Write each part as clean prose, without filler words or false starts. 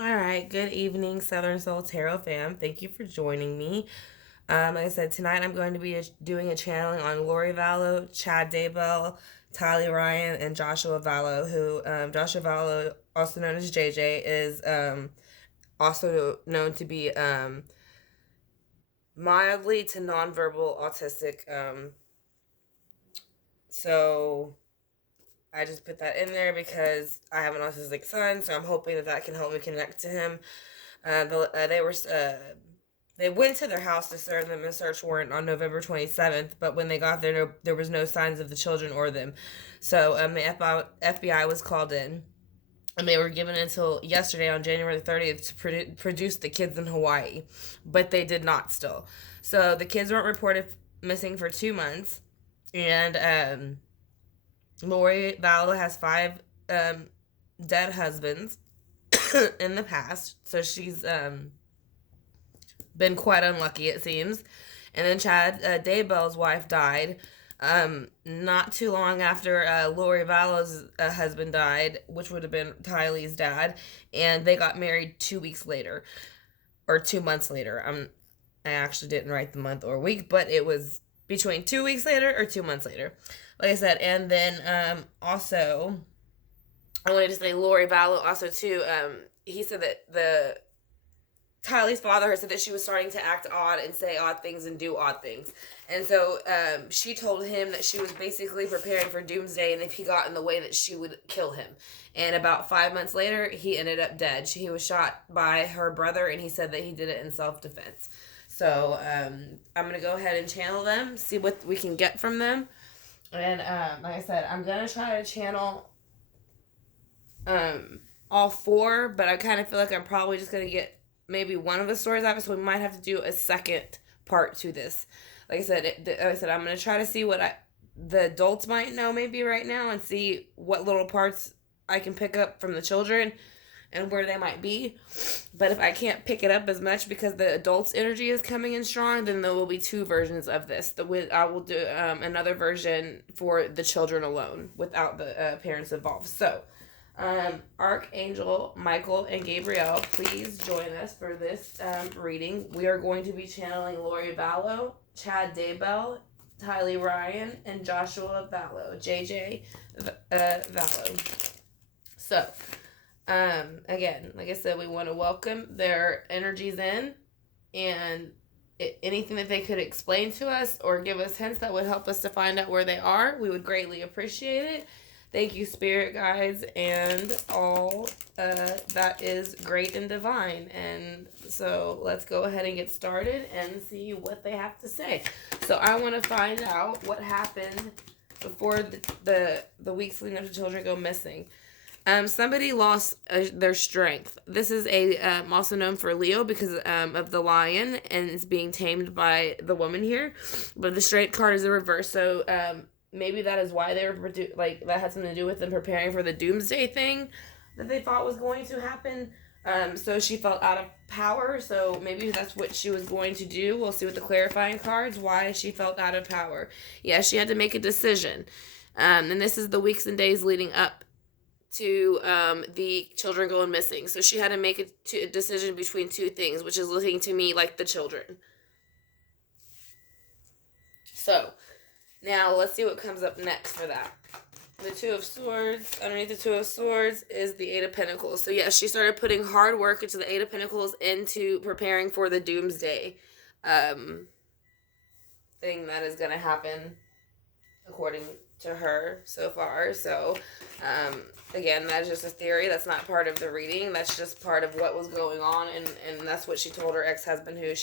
All right, good evening, Southern Soul Tarot fam. Thank you for joining me. Like I said, tonight I'm going to be doing a channeling on Lori Vallow, Chad Daybell, TYLEE Ryan, and Joshua Vallow, who Joshua Vallow, also known as JJ, is also known to be mildly to nonverbal autistic. So I just put that in there because I have an autistic son, so I'm hoping that that can help me connect to him. They went to their house to serve them a search warrant on November 27th, but when they got there, there was no signs of the children or them. So the FBI was called in, and they were given until yesterday on January 30th to produce the kids in Hawaii, but they did not still. So the kids weren't reported missing for 2 months, and Lori Vallow has five dead husbands in the past, so she's been quite unlucky, it seems. And then Chad Daybell's wife died not too long after Lori Vallow's husband died, which would have been Tylee's dad, and they got married 2 weeks later, or 2 months later. I actually didn't write the month or week, but it was between 2 weeks later or 2 months later. Like I said, and then also, I wanted to say Lori Vallow also too. He said that the Tylee's father said that she was starting to act odd and say odd things and do odd things. And so she told him that she was basically preparing for doomsday, and if he got in the way that she would kill him. And about 5 months later, he ended up dead. He was shot by her brother, and he said that he did it in self-defense. So I'm going to go ahead and channel them, see what we can get from them. And like I said, I'm going to try to channel all four, but I kind of feel like I'm probably just going to get maybe one of the stories out of it, so we might have to do a second part to this. Like I said, I'm going to try to see what the adults might know maybe right now, and see what little parts I can pick up from the children and where they might be. But if I can't pick it up as much because the adults' energy is coming in strong, then there will be two versions of this. I will do another version for the children alone without the parents involved. So Archangel Michael and Gabriel, please join us for this reading. We are going to be channeling Lori Vallow, Chad Daybell, TYLEE Ryan, and Joshua Vallow, JJ Vallow. So, again, like I said, we want to welcome their energies in, and anything that they could explain to us or give us hints that would help us to find out where they are, we would greatly appreciate it. Thank you, spirit guides, and all that is great and divine. And so let's go ahead and get started and see what they have to say. So I want to find out what happened before the weeks leading up to children go missing. Somebody lost their strength. This is also known for Leo because of the lion, and it's being tamed by the woman here. But the strength card is a reverse, so maybe that is why they were that had something to do with them preparing for the doomsday thing that they thought was going to happen. So she felt out of power. So maybe that's what she was going to do. We'll see with the clarifying cards why she felt out of power. Yeah, she had to make a decision. And this is the weeks and days leading up to the children going missing. So she had to make a decision between two things, which is looking to me like the children. So now let's see what comes up next for that. The Two of Swords. Underneath the Two of Swords is the Eight of Pentacles. So yes, she started putting hard work into the Eight of Pentacles into preparing for the doomsday thing that is going to happen according to her so far. So again, that's just a theory. That's not part of the reading. That's just part of what was going on, and that's what she told her ex-husband, who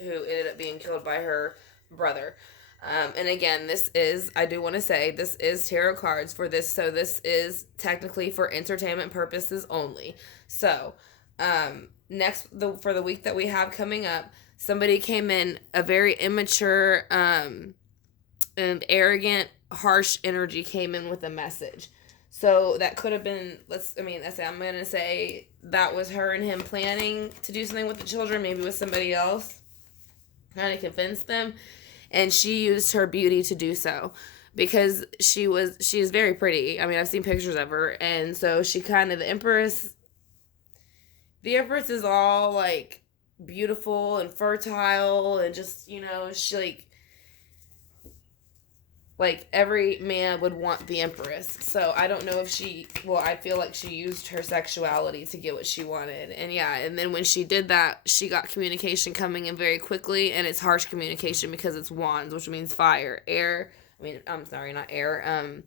ended up being killed by her brother. And again, I do want to say, this is tarot cards for this, so this is technically for entertainment purposes only. So, for the week that we have coming up, somebody came in, a very immature, and arrogant, harsh energy came in with a message. So that could have been, I'm going to say that was her and him planning to do something with the children, maybe with somebody else, trying to convince them. And she used her beauty to do so, because she is very pretty. I mean, I've seen pictures of her. And so the the Empress is all like beautiful and fertile and just, she like every man would want the Empress. So I don't know if I feel like she used her sexuality to get what she wanted. And yeah, and then when she did that, she got communication coming in very quickly, and it's harsh communication because it's wands, which means fire. I'm sorry, not air.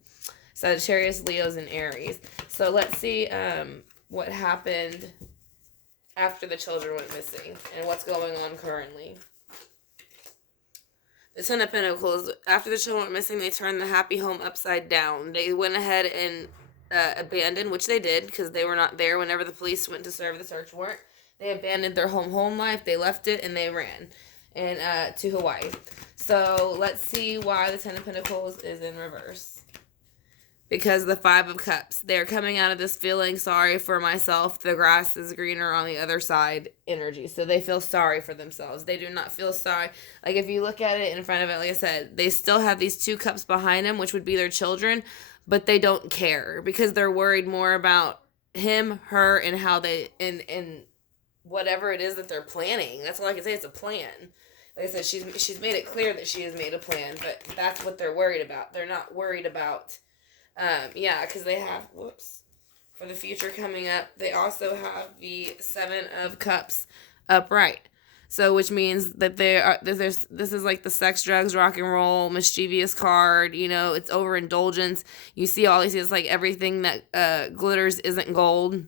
Sagittarius, Leos, and Aries. So let's see what happened after the children went missing and what's going on currently. The Ten of Pentacles. After the children went missing, they turned the happy home upside down. They went ahead and abandoned, which they did because they were not there whenever the police went to serve the search warrant. They abandoned their home life. They left it and they ran to Hawaii. So let's see why the Ten of Pentacles is in reverse. Because the Five of Cups. They're coming out of this feeling sorry for myself. The grass is greener on the other side energy. So they feel sorry for themselves. They do not feel sorry. Like if you look at it in front of it, like I said, they still have these 2 cups behind them, which would be their children, but they don't care because they're worried more about him, her, and how they, and whatever it is that they're planning. That's all I can say. It's a plan. Like I said, she's made it clear that she has made a plan, but that's what they're worried about. They're not worried about because they have, for the future coming up, they also have the 7 of Cups upright. So, which means that this is like the sex, drugs, rock and roll, mischievous card, it's overindulgence. You see all these, it's like everything that glitters isn't gold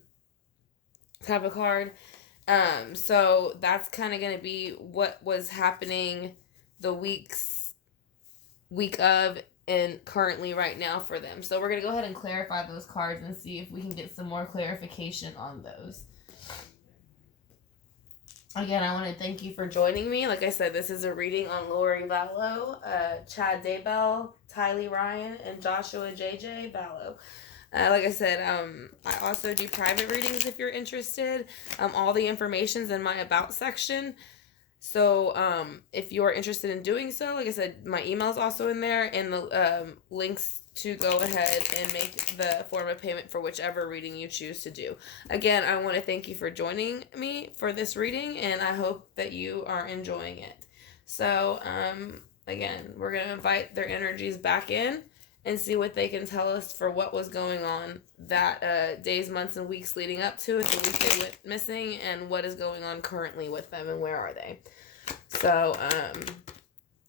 type of card. So that's kind of going to be what was happening the week of and currently right now for them. So we're going to go ahead and clarify those cards and see if we can get some more clarification on those. Again, I want to thank you for joining me. Like I said, this is a reading on Lori VALLOW, Chad Daybell, TYLEE Ryan, and Joshua JJ VALLOW. Like I said, I also do private readings if you're interested. All the information's in my About section. So, if you're interested in doing so, like I said, my email is also in there, and the links to go ahead and make the form of payment for whichever reading you choose to do. Again, I want to thank you for joining me for this reading, and I hope that you are enjoying it. So, again, we're going to invite their energies back in and see what they can tell us for what was going on that days, months, and weeks leading up to it, the week they went missing, and what is going on currently with them, and where are they. So,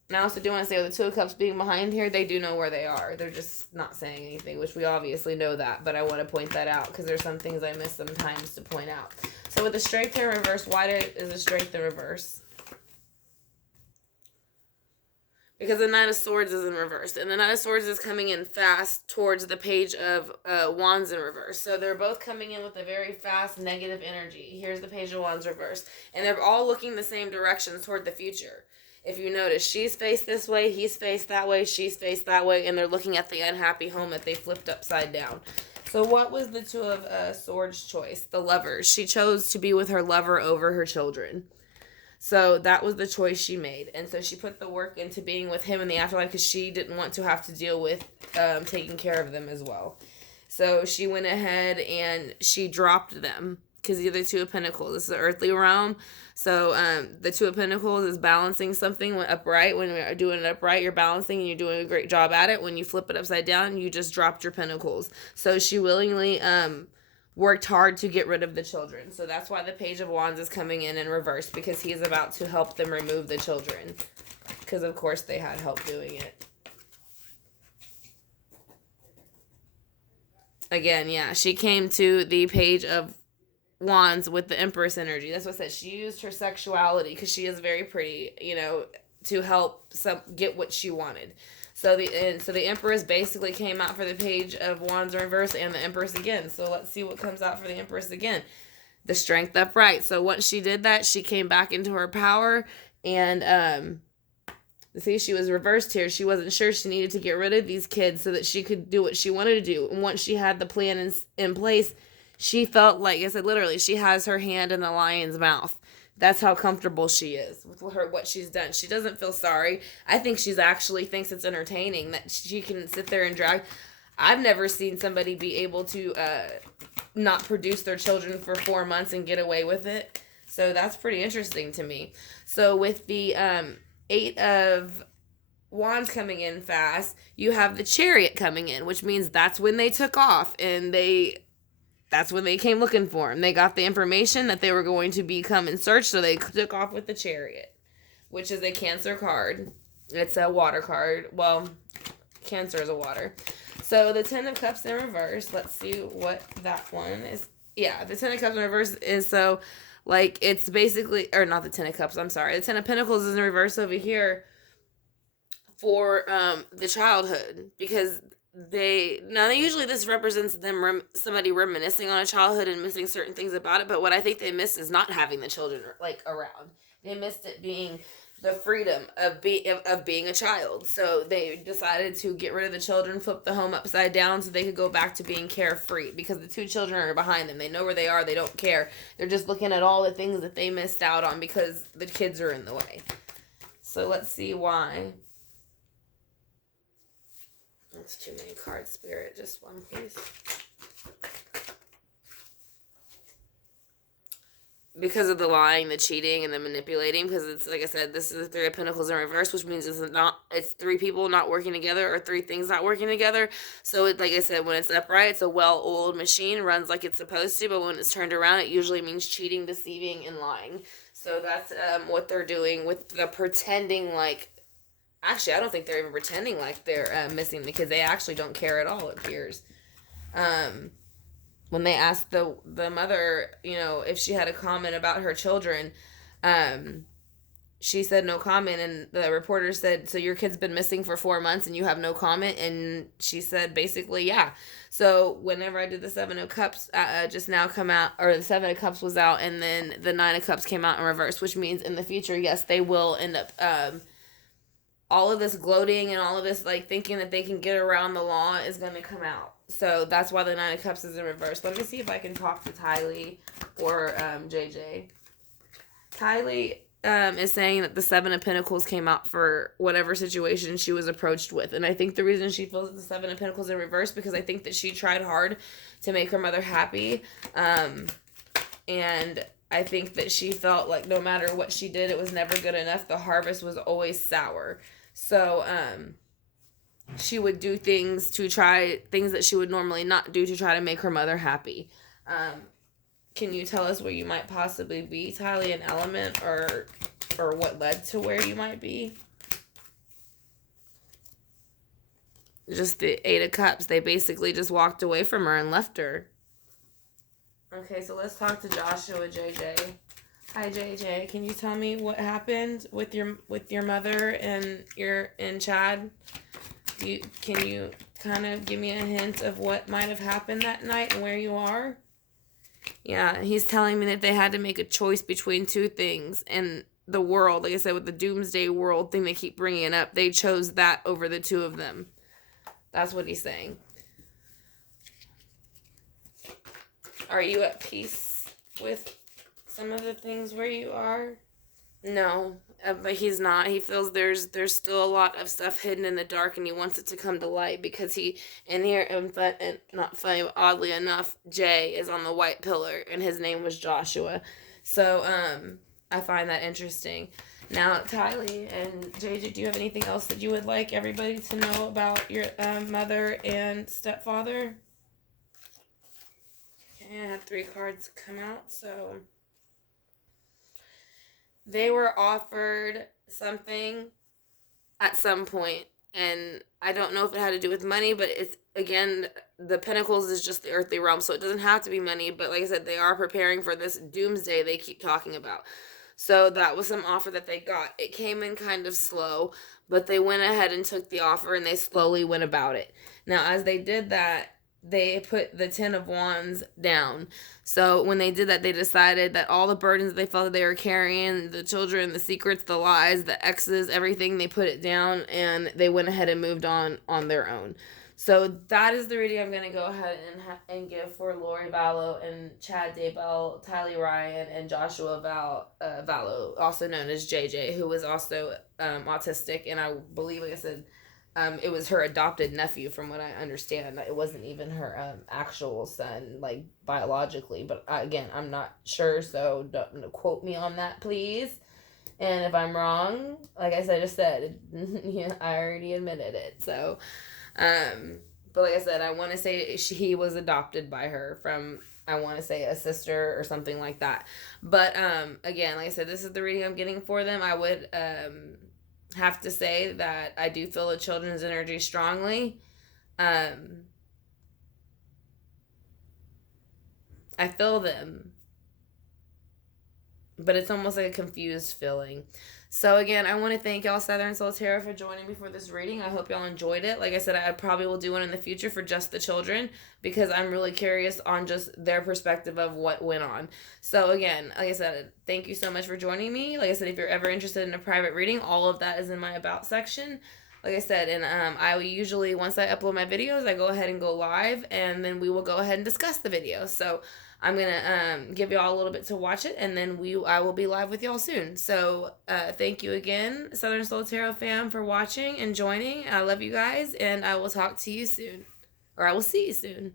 and I also do want to say with the 2 of Cups being behind here, they do know where they are. They're just not saying anything, which we obviously know that, but I want to point that out because there's some things I miss sometimes to point out. So with the Strength in reverse, why is the Strength in reverse? Because the Knight of Swords is in reverse. And the Knight of Swords is coming in fast towards the Page of Wands in reverse. So they're both coming in with a very fast negative energy. Here's the Page of Wands reverse. And they're all looking the same direction toward the future. If you notice, she's faced this way, he's faced that way, she's faced that way, and they're looking at the unhappy home that they flipped upside down. So what was the 2 of Swords choice? The Lovers. She chose to be with her lover over her children. So that was the choice she made. And so she put the work into being with him in the afterlife because she didn't want to have to deal with taking care of them as well. So she went ahead and she dropped them because they're the 2 of Pentacles. This is the earthly realm. So the 2 of Pentacles is balancing something upright. When you're doing it upright, you're balancing and you're doing a great job at it. When you flip it upside down, you just dropped your Pentacles. So she willingly worked hard to get rid of the children. So that's why the Page of Wands is coming in reverse, because he's about to help them remove the children. Because, of course, they had help doing it. Again, yeah, she came to the Page of Wands with the Empress energy. That's what I said. She used her sexuality, because she is very pretty, to help get what she wanted. So the Empress basically came out for the Page of Wands in reverse and the Empress again. So let's see what comes out for the Empress again. The Strength upright. So once she did that, she came back into her power. And see, she was reversed here. She wasn't sure she needed to get rid of these kids so that she could do what she wanted to do. And once she had the plan in place, she felt like I said, literally, she has her hand in the lion's mouth. That's how comfortable she is with what she's done. She doesn't feel sorry. I think she's actually thinks it's entertaining that she can sit there and drag. I've never seen somebody be able to not produce their children for 4 months and get away with it. So that's pretty interesting to me. So with the 8 of Wands coming in fast, you have the Chariot coming in, which means that's when they took off, and that's when they came looking for him. They got the information that they were going to become in search, so they took off with the Chariot, which is a Cancer card. It's a water card. Well, Cancer is a water. So the 10 of Cups in reverse. Let's see what that one is. Yeah, the 10 of Cups in reverse is so, like, it's basically, or not the 10 of Cups, I'm sorry. The 10 of Pentacles is in reverse over here for the childhood, because usually this represents them somebody reminiscing on a childhood and missing certain things about it, but what I think they miss is not having the children like around. They missed it being the freedom of being a child. So they decided to get rid of the children, flip the home upside down so they could go back to being carefree, because the 2 children are behind them. They know where they are. They don't care. They're just looking at all the things that they missed out on because the kids are in the way. So let's see why. That's too many cards, Spirit. Just one, please. Because of the lying, the cheating, and the manipulating. Because it's, like I said, this is the 3 of Pentacles in reverse, which means it's 3 people not working together, or 3 things not working together. So, like I said, when it's upright, it's a well-oiled machine, runs like it's supposed to. But when it's turned around, it usually means cheating, deceiving, and lying. So that's what they're doing with the pretending like. Actually, I don't think they're even pretending like they're missing the kids. They actually don't care at all, it appears. When they asked the mother, if she had a comment about her children, she said no comment. And the reporter said, so your kid's been missing for 4 months and you have no comment? And she said, basically, yeah. So whenever I did the 7 of Cups just now come out, or the 7 of Cups was out, and then the 9 of Cups came out in reverse, which means in the future, yes, they will end up... all of this gloating and all of this, like, thinking that they can get around the law is going to come out. So that's why the 9 of Cups is in reverse. Let me see if I can talk to TYLEE or JJ. TYLEE is saying that the 7 of Pentacles came out for whatever situation she was approached with. And I think the reason she feels the 7 of Pentacles in reverse, because I think that she tried hard to make her mother happy. And I think that she felt like no matter what she did, it was never good enough. The harvest was always sour. So, she would do things that she would normally not do to try to make her mother happy. Can you tell us where you might possibly be, TYLEE, an element, or what led to where you might be? Just the 8 of Cups. They basically just walked away from her and left her. Okay, so let's talk to Joshua, JJ. Hi, JJ. Can you tell me what happened with your mother and Chad? Can you kind of give me a hint of what might have happened that night and where you are? Yeah, he's telling me that they had to make a choice between 2 things. And the world, like I said, with the doomsday world thing they keep bringing up, they chose that over the 2 of them. That's what he's saying. Are you at peace with some of the things where you are? No, but he's not. He feels there's still a lot of stuff hidden in the dark, and he wants it to come to light, because not funny, but oddly enough, Jay is on the white pillar, and his name was Joshua. So, I find that interesting. Now, TYLEE and JJ, do you have anything else that you would like everybody to know about your mother and stepfather? Okay, I had 3 cards come out, so... They were offered something at some point, and I don't know if it had to do with money, but it's, again, the Pentacles is just the earthly realm, so it doesn't have to be money, but like I said, they are preparing for this doomsday they keep talking about. So that was some offer that they got. It came in kind of slow, but they went ahead and took the offer, and they slowly went about it. Now, as they did that, they put the 10 of Wands down. So when they did that, they decided that all the burdens they felt that they were carrying, the children, the secrets, the lies, the exes, everything, they put it down, and they went ahead and moved on their own. So that is the reading I'm going to go ahead and give for Lori Vallow and Chad Daybell, TYLEE Ryan, and Joshua Vallow, also known as JJ, who was also autistic, and I believe, like I said, it was her adopted nephew, from what I understand. It wasn't even her actual son, like biologically. But again, I'm not sure, so don't quote me on that, please. And if I'm wrong, like I just said, yeah, I already admitted it. So, but like I said, I want to say he was adopted by her from, I want to say, a sister or something like that. But again, like I said, this is the reading I'm getting for them. I would have to say that I do feel the children's energy strongly. I feel them, but it's almost like a confused feeling. So again, I want to thank y'all, Southern Soul Tarot, for joining me for this reading. I hope y'all enjoyed it. Like I said, I probably will do one in the future for just the children, because I'm really curious on just their perspective of what went on. So again, like I said, thank you so much for joining me. Like I said, if you're ever interested in a private reading, all of that is in my About section. Like I said, and I will usually, once I upload my videos, I go ahead and go live, and then we will go ahead and discuss the video. So I'm gonna give y'all a little bit to watch it, and then I will be live with y'all soon. So thank you again, Southern Soul Tarot fam, for watching and joining. I love you guys, and I will talk to you soon, or I will see you soon.